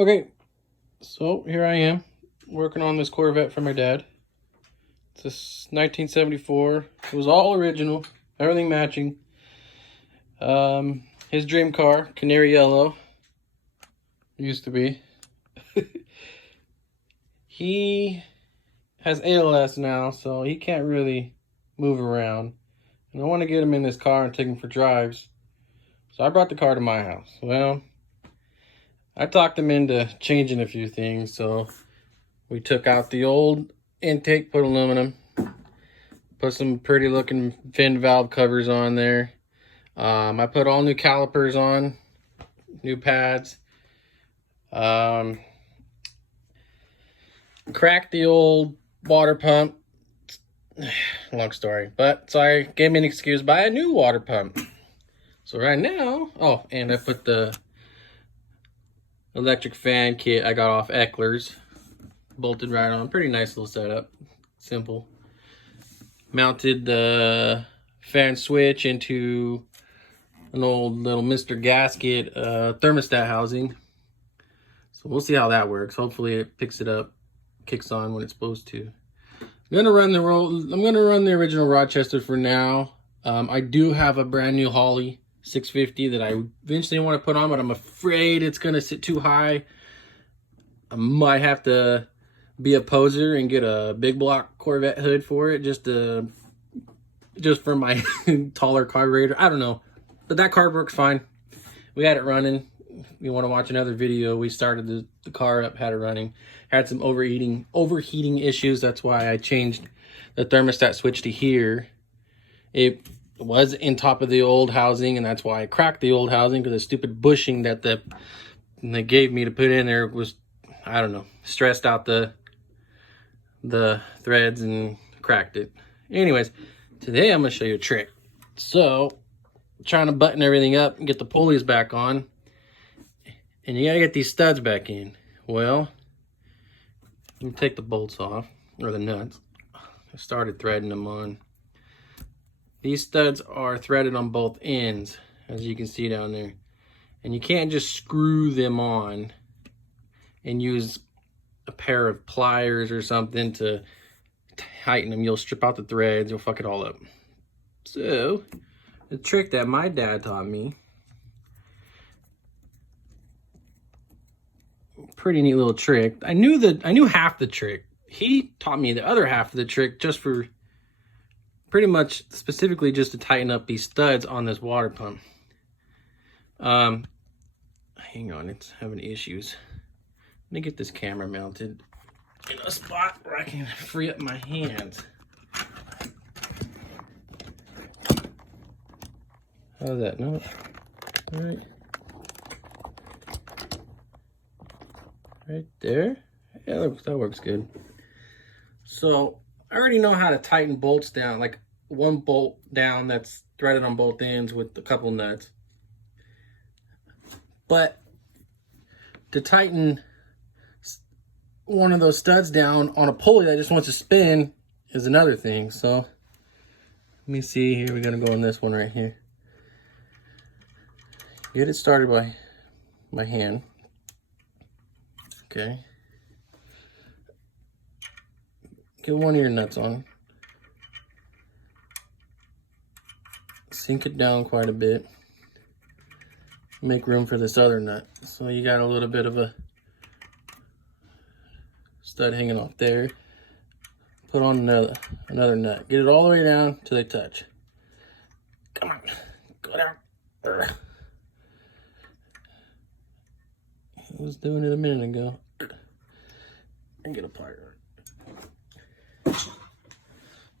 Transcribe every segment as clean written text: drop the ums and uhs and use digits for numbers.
Okay, so here I am working on this Corvette for my dad. It's a 1974. It was all original, everything matching. His dream car, canary yellow, used to be. He has ALS now, so he can't really move around. And I want to get him in this car and take him for drives. So I brought the car to my house. Well, I talked him into changing a few things, so we took out the old intake, put aluminum, put some pretty looking fin valve covers on there. I put all new calipers on, new pads. Cracked the old water pump. Long story, but so I gave me an excuse, buy a new water pump. So right now, oh, and I put the electric fan kit I got off Eckler's, bolted right on. Pretty nice little setup, simple. Mounted the fan switch into an old little Mr. Gasket thermostat housing. So we'll see how that works. Hopefully it picks it up, kicks on when it's supposed to. I'm gonna run the original Rochester for now. I do have a brand new Holly 650 that I eventually want to put on, but I'm afraid it's gonna sit too high. I might have to be a poser and get a big block Corvette hood for it, just for my taller carburetor. I don't know, but that car works fine. We had it running. If you want to watch another video, we started the car up, had it running. Had some overheating issues. That's why I changed the thermostat switch to here. It was in top of the old housing, and that's why I cracked the old housing, because the stupid bushing that they gave me to put in there was, I don't know, stressed out the threads and cracked it. Anyways, today I'm gonna show you a trick. So, trying to button everything up and get the pulleys back on, and you gotta get these studs back in. Well, you take the bolts off, or the nuts. I started threading them on. These studs are threaded on both ends, as you can see down there. And you can't just screw them on and use a pair of pliers or something to tighten them. You'll strip out the threads, you'll fuck it all up. So, the trick that my dad taught me, pretty neat little trick. I knew half the trick. He taught me the other half of the trick, just for pretty much specifically just to tighten up these studs on this water pump. Hang on, it's having issues. Let me get this camera mounted in a spot where I can free up my hands. How's that? No? All right. Right there. Yeah, that works good. So I already know how to tighten bolts down, like one bolt down that's threaded on both ends with a couple nuts. But to tighten one of those studs down on a pulley that just wants to spin is another thing. So let me see here. We're gonna go on this one right here. Get it started by my hand. Okay. Get one of your nuts on. Sink it down quite a bit. Make room for this other nut. So you got a little bit of a stud hanging off there. Put on another nut. Get it all the way down till they touch. Come on. Go down. I was doing it a minute ago. And get a plier.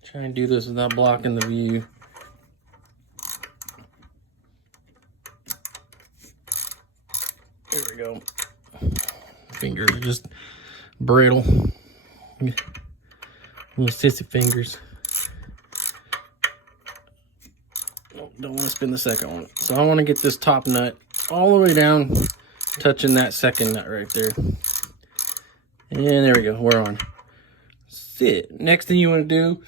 Try and do this without blocking the view. There we go. Fingers are just brittle. Little sissy fingers. Oh, don't want to spin the second one. So I want to get this top nut all the way down, touching that second nut right there. And there we go, we're on. Sit. Next thing you want to do,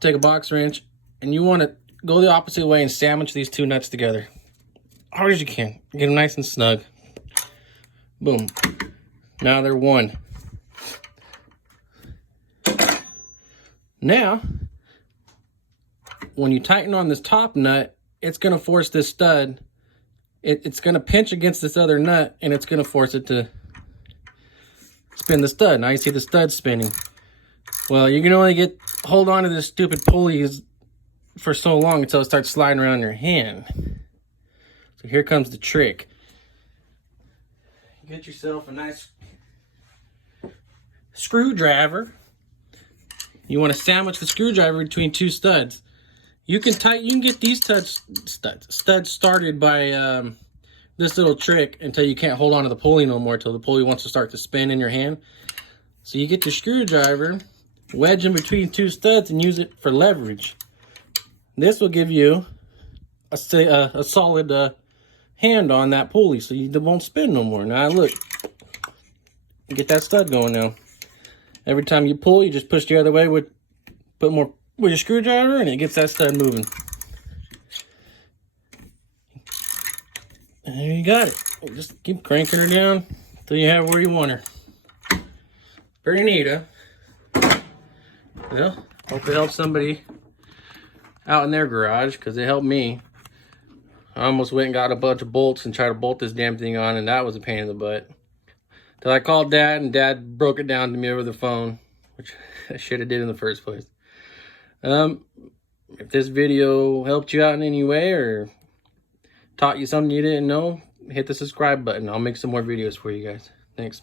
take a box wrench, and you want to go the opposite way and sandwich these two nuts together. Hard as you can. Get them nice and snug. Boom. Now they're one. Now, when you tighten on this top nut, it's going to force this stud. It's going to pinch against this other nut, and it's going to force it to spin the stud. Now you see the stud spinning. Well, you can only hold on to this stupid pulley for so long until it starts sliding around your hand. So here comes the trick. Get yourself a nice screwdriver. You want to sandwich the screwdriver between two studs. You can get these studs started by this little trick until you can't hold on to the pulley no more, until the pulley wants to start to spin in your hand. So you get your screwdriver, wedge in between two studs, and use it for leverage. This will give you a solid hand on that pulley, so it won't spin no more. Now look, get that stud going now. Every time you pull, you just push the other way with your screwdriver, and it gets that stud moving. And there you got it. Just keep cranking her down until you have where you want her. Pretty neat, huh? Well, hope it helps somebody out in their garage, because it helped me. I almost went and got a bunch of bolts and tried to bolt this damn thing on, and that was a pain in the butt. Till I called Dad, and Dad broke it down to me over the phone, which I should have did in the first place. If this video helped you out in any way or taught you something you didn't know, hit the subscribe button. I'll make some more videos for you guys. Thanks.